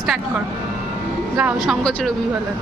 Start কর, গাও সংকোচের অভিবাদন।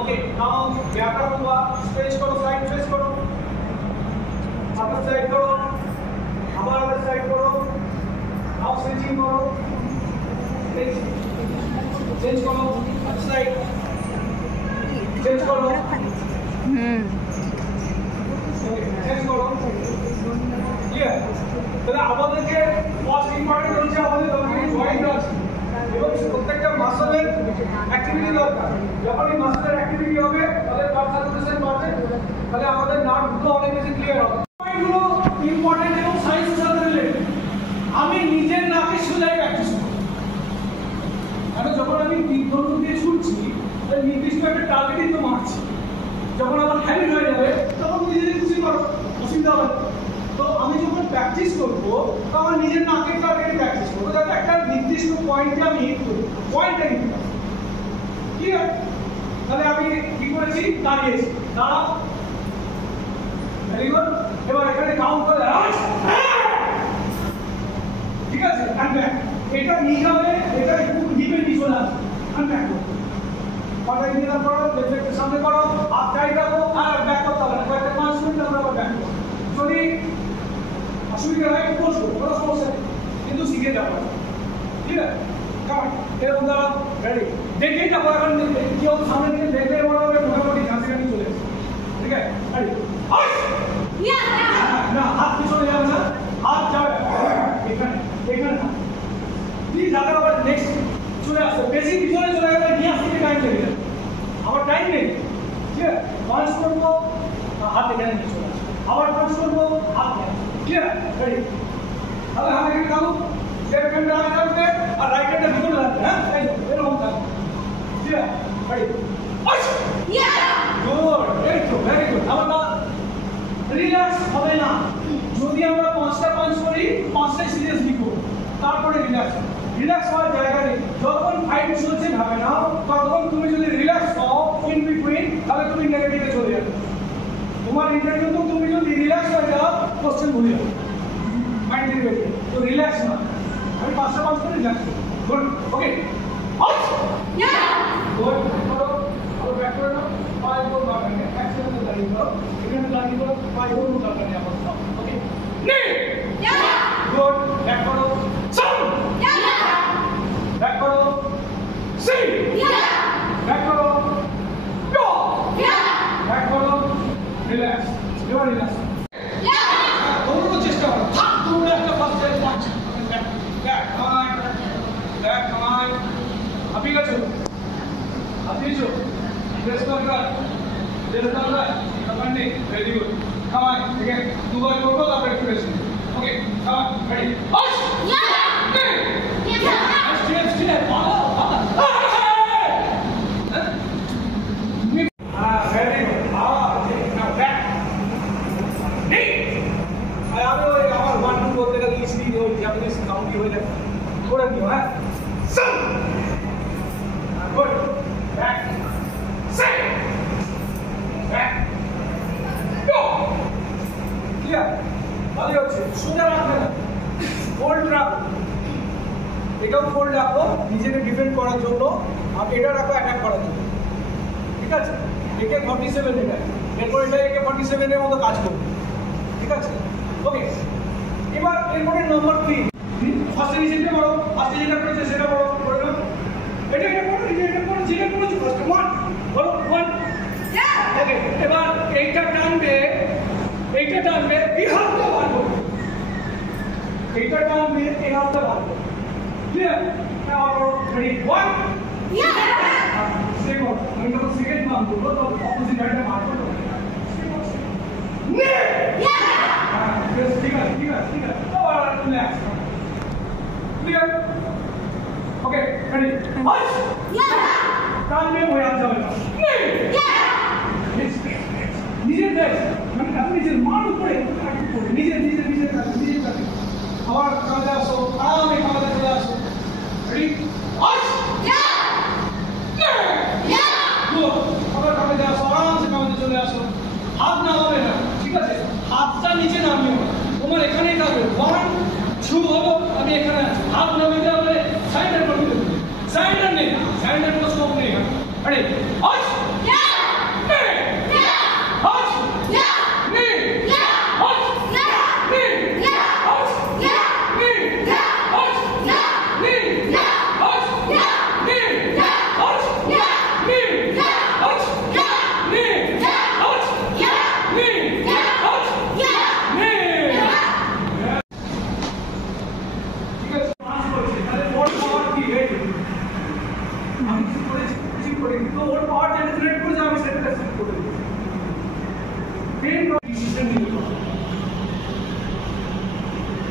Okay, now gap हुआ, stretch करो, side stretch करो, upper side करो, upper side करो, now stretching करो, change करो, up side, change करो, change करो, clear? তাহলে আমাদের যে most important হচ্ছে আমাদের যখন জয়েন্ট আছে এবং প্রত্যেকটা মাসলের অ্যাক্টিভিটি দরকার। যখন এই মাসলের অ্যাক্টিভিটি হবে তাহলে ব্লাড সার্কুলেশন বাড়বে, তাহলে আমাদের নার্ভগুলো অনেক বেশি ক্লিয়ার হবে। পয়েন্টগুলো ইম্পর্টেন্ট এবং সায়েন্সের সাথে রিলেটেড। আমি নিজের নাকে সেলাই প্র্যাকটিস করি, কারণ যখন আমি তীর্ধনুক দিয়ে ছুটছি তাহলে নির্দিষ্ট একটা টার্গেটই তো মারছি। যখন আমার হ্যাবিট হয়ে যাবে তখন নিজে খুশি করো, অসুবিধা হবে। তো আমি যখন প্র্যাকটিস করবো তো আমার নিজের নাকের টার্গেটে প্র্যাকটিস করবো, যাতে একটা নির্দিষ্ট পয়েন্টে আমি হিট করি, পয়েন্টটা হিট করি। ঠিক আছে, তাহলে আমি কি করেছি, দাঁড়িয়েছি, দাঁড়াও, ভেরি গুড। এবার এখানে কাউন্ট করে ঠিক আছে, অ্যান্ড ব্যাক। এটা নিয়ে যাবে, এটা একটু ডিপে নিয়ে চলে আসবে, অ্যান্ড ব্যাক করো, মাথায় নিয়ে করো, লেফটের সামনে করো, হাত টাইট রাখো, আর ব্যাক করতে হবে না, কয়েকটা 5 মিনিট আমরা আবার ব্যাক করবো। যদি অসুবিধা হয় বসবো, কোনো সমস্যা নেই, কিন্তু শিখে যাবো। ঠিক আছে, কারণ এরকম দাঁড়াও, রেডি, দেখেই যাবো। এখন কেউ সামনে দিকে দেখলে মনে হবে মোটামুটি ঘাঁচি কাটি চলে এসেছে। ঠিক আছে, রেডি, না হাত পিছনে যাবে না, আসবে, বেশি পিছনে চলে গেলে নিয়ে আসতে টাইম লেগে যাবে, আমার টাইম নেই, ঠিক আছে? পাঁচ করবো, হাত এখানে নিয়ে চলে আসবে, আবার পাঁচ করবো, হাত নিয়ে আসবে, ঠিক আছে? রেডি? তাহলে হাত এখানে থাকুন, লেফট হ্যান্ড আগে থাকবে আর রাইট হ্যান্ডটা ভিতরে রাখবে, হ্যাঁ? এই তো এরকম থাকবে, ঠিক আছে? রেডি? গুড, এই তো ভেরি গুড। আবার না রিল্যাক্স হবে না, যদি আমরা পাঁচটা পাঁচ করি পাঁচটাই সিরিয়াসলি করবো, তারপরে রিল্যাক্স হওয়ার জায়গা নেই। যখন ফাইট চলছে ভাবে না, তখন তুমি যদি রিল্যাক্স হও ইন বিটুইন, তাহলে তুমি নেগেটিভে চলে যাবে। তোমার ইন্টারভিউ তো তুমি যদি রিল্যাক্স হয়ে যাও, কোশ্চেন ভুলে যাবে, মাইন্ড দিবে। তো রিল্যাক্স না, আমি পাঁচটা পাঁচ করে রিল্যাক্স করি। গুড, ওকে, গুড, করো, আরো ব্যাক করে নাও, পায়ে গোল দরকার নেই, একসাথে দাঁড়িয়ে করো, এখানে দাঁড়িয়ে করো, পায়ে গোল দরকার নেই আমার সব, ওকে? নি, গুড, ব্যাক করো, সাউন্ড, ব্যাক করো, সি, ব্যাক করো, গো, ব্যাক করো, রিল্যাক্স, এবার রিল্যাক্স, দৌড়ানোর চেষ্টা করো, থাক দৌড়ে একটা ফার্স্ট টাইম পাঁচ, ব্যাক, কামান, আপনি গেছো, আপনি গেছো, প্রেস কন্ট্রোল, কামান নেই, ভেরি গুড, কামান, ঠিক আছে, দুবার করবো তারপর একটু রেস্ট নিই, ওকে, কামান, রেডি, এটাও ফোল্ড রাখো নিজেকে ডিফেন্ড করার জন্য, আর এটা রাখো অ্যাটাক করার জন্য, ঠিক আছে? একে 47 এটা, এরপর এটা একে 47 এর মতো কাজ করবে, ঠিক আছে? ওকে, এবার এরপরে নম্বর 3, ফার্স্টে নিচে বড়, ফার্স্টে যেটা করেছে সেটা বড় করে নাও, এটা করো, এটা করো, যেটা করেছো ফার্স্টে 1 বলো 1, ওকে, এবার এইটা টানবে, এই হাতটা বার করবে, এইটা টানবে, এই হাতটা বার করবে, clear? Now ready, 1, second, আমি যখন সেকেন্ড মান করবো তখন অপোজিট হ্যান্ডে মারবো, ঠিক আছে, আবার রিল্যাক্স, ক্লিয়ার? ওকে, রেডি, টানবে হয়ে যাবে না, নিজের দেশ, মানে আপনি নিজের মান উপরে নিজের আবার কাঁধে আসো, আরামে কাঁধে চলে আসো, রেডি, আবার কাঁধে আসো, আরামসে কাঁধে চলে আসো, হাত নামাবে না, ঠিক আছে? হাতটা নিচে নামিও না, তোমার এখানেই থাকবে, 1, 2 হলো, আমি এখানে আছি, হাত নামিয়ে দেওয়া মানে সাইডের করে দিতে হবে, সাইডের নেই, সাইডের কোনো স্কোপ নেই, রেডি,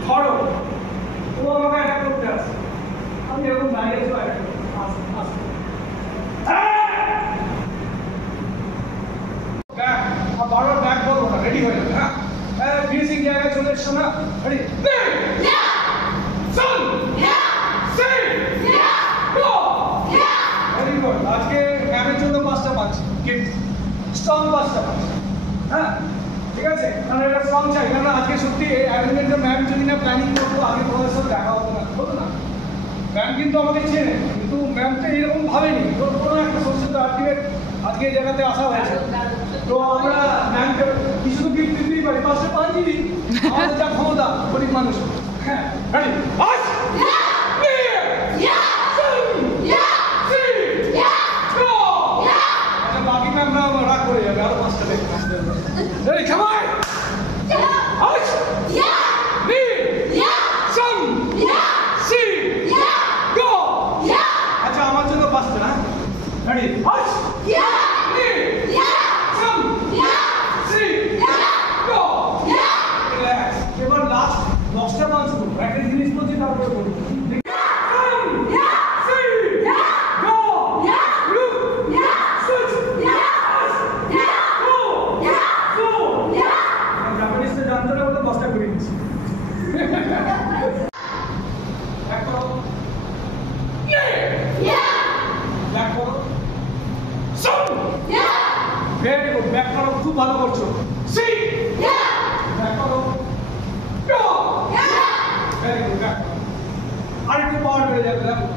ধরো ও আমাকে অ্যাটাক করতে আসে, আমি এরকম দাঁড়িয়ে আছি, বারবার ব্যাক বলবো না, রেডি হয়ে যাবে, হ্যাঁ, ফিনিশিং জায়গায় চলে এসছো না, রেডি, ভেরি গুড। আজকে ম্যামের জন্য 5টা পাচ্ছি গিফট, স্ট্রং 5টা পাচ্ছি, হ্যাঁ, ঠিক আছে? কারণ এটা স্ট্রং চাই, কারণ আজকে সত্যি এই অ্যারেঞ্জমেন্টটা ম্যাম যদি না প্ল্যানিং করতো আগে তোমাদের সাথে দেখা হতো না, ম্যাম কিন্তু আমাদের চেনে, কিন্তু ম্যাম তো এরকম ভাবেনি, তো কোনো একটা সোর্সে তো আজকে এই জায়গাতে আসা হয়েছে, তো আমরা ম্যামকে কিছু তো গিফট দিতেই পারি, 5টা পাচ্ছি দিই, আমাদের যা ক্ষমতা গরিব মানুষ, হ্যাঁ, রেডি, বাকি ম্যামরা রাগ করে যাবে, আরো 5টা দেখে, রেডি, come on, আচ্ছা, আমাদের ভেরি গুড, ব্যাক করো, খুব ভালো করছো। সি ব্যাক করো, ভেরি গুড, ব্যাক করো। আর একটু পাওয়ার বেড়ে যাবে, দেখো